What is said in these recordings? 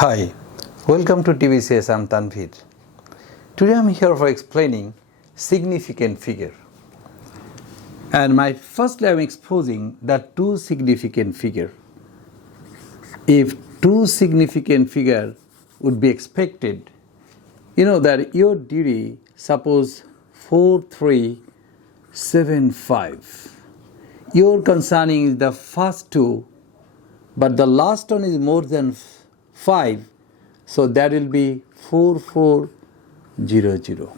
Hi, welcome to Tbcs. I'm Tanvir. Today I'm here for explaining significant figure. And firstly I'm exposing the two significant figure. If two significant figure would be expected, you know that your duty, suppose 4375. Your concerning is the first two, but the last one is more than 5, so that will be 4400.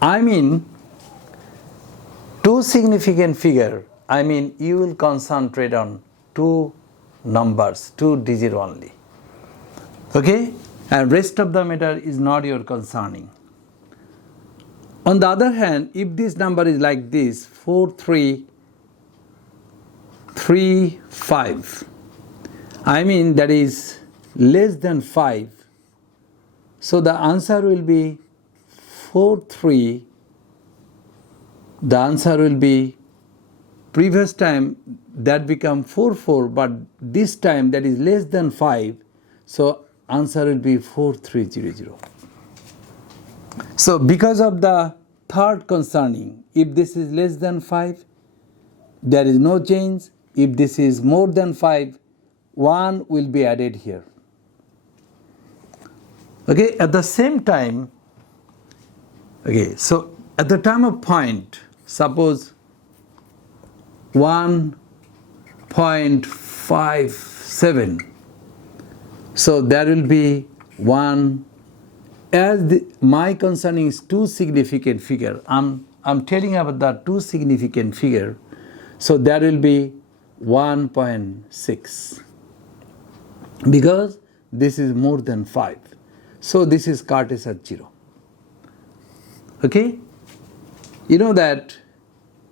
I mean, two significant figure, you will concentrate on two numbers, two digit only. Okay? And rest of the matter is not your concerning. On the other hand, if this number is like this, 4335, that is less than 5. So the answer will be 43. The answer will be, previous time that become 44, but this time that is less than 5. So answer will be 4300. So because of the third concerning, if this is less than 5, there is no change. If this is more than 5, 1 will be added here. Okay, at the same time, so at the time of point, suppose 1.57, so there will be 1, as my concerning is two significant figure, I'm telling about the two significant figure, so there will be 1.6. Because this is more than 5. So this is Curtis at 0. Okay? You know that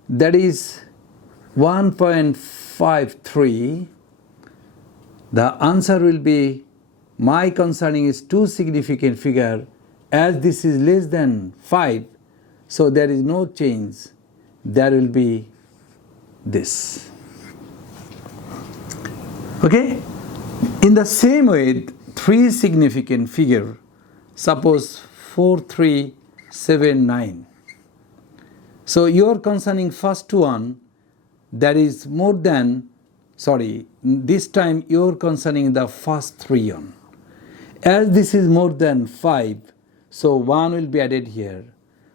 is 1.53. The answer will be, my concerning is two significant figure. As this is less than 5, so there is no change. There will be this. Okay? In the same way, three significant figure, suppose 4379. So your concerning first one, that is more than, this time your concerning the first three one. As this is more than 5, so 1 will be added here.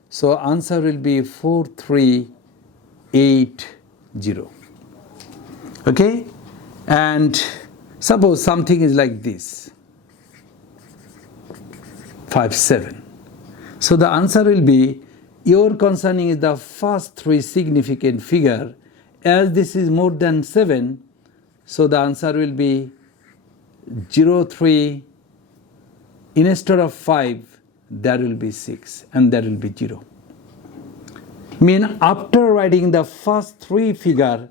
So answer will be 4380. Okay? And suppose something is like this, 57. So the answer will be, your concerning is the first three significant figure. As this is more than 7, so the answer will be 03. Instead of 5, there will be 6 and there will be 0. After writing the first three figure,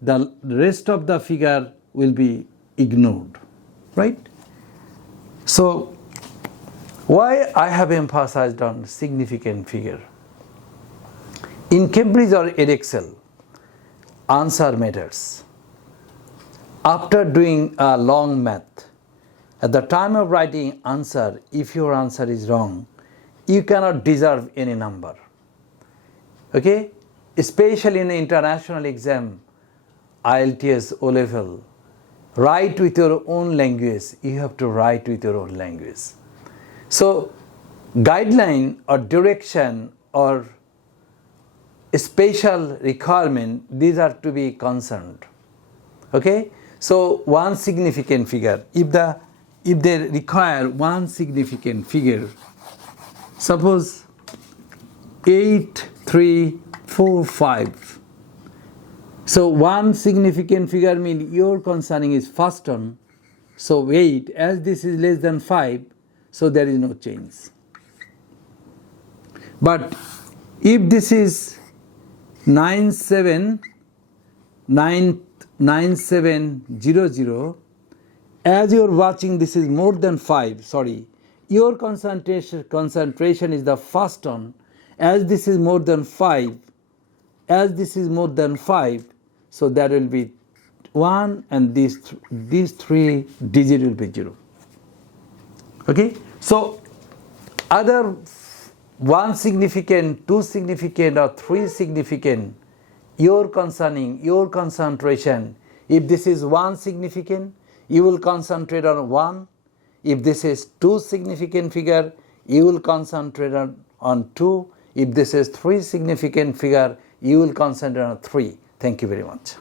the rest of the figure will be ignored, right? So why I have emphasized on significant figure? In Cambridge or Edexcel, answer matters. After doing a long math, at the time of writing answer, if your answer is wrong, you cannot deserve any number. Okay? Especially in the international exam, IELTS O-level, write with your own language. You have to write with your own language. So, guideline or direction or special requirement, these are to be concerned. Okay? So, one significant figure. If they require one significant figure, suppose 8345. So one significant figure means your concerning is first one. So wait, as this is less than 5, so there is no change. But if this is 9700, as you are watching, this is more than 5, your concentration is the first one. As this is more than 5, so there will be 1 and these three digit will be 0. Okay, so other one significant, two significant, or three significant, your concerning, your concentration. If this is one significant, you will concentrate on one. If this is two significant figure, you will concentrate on two. If this is three significant figure, you will concentrate on three. Thank you very much.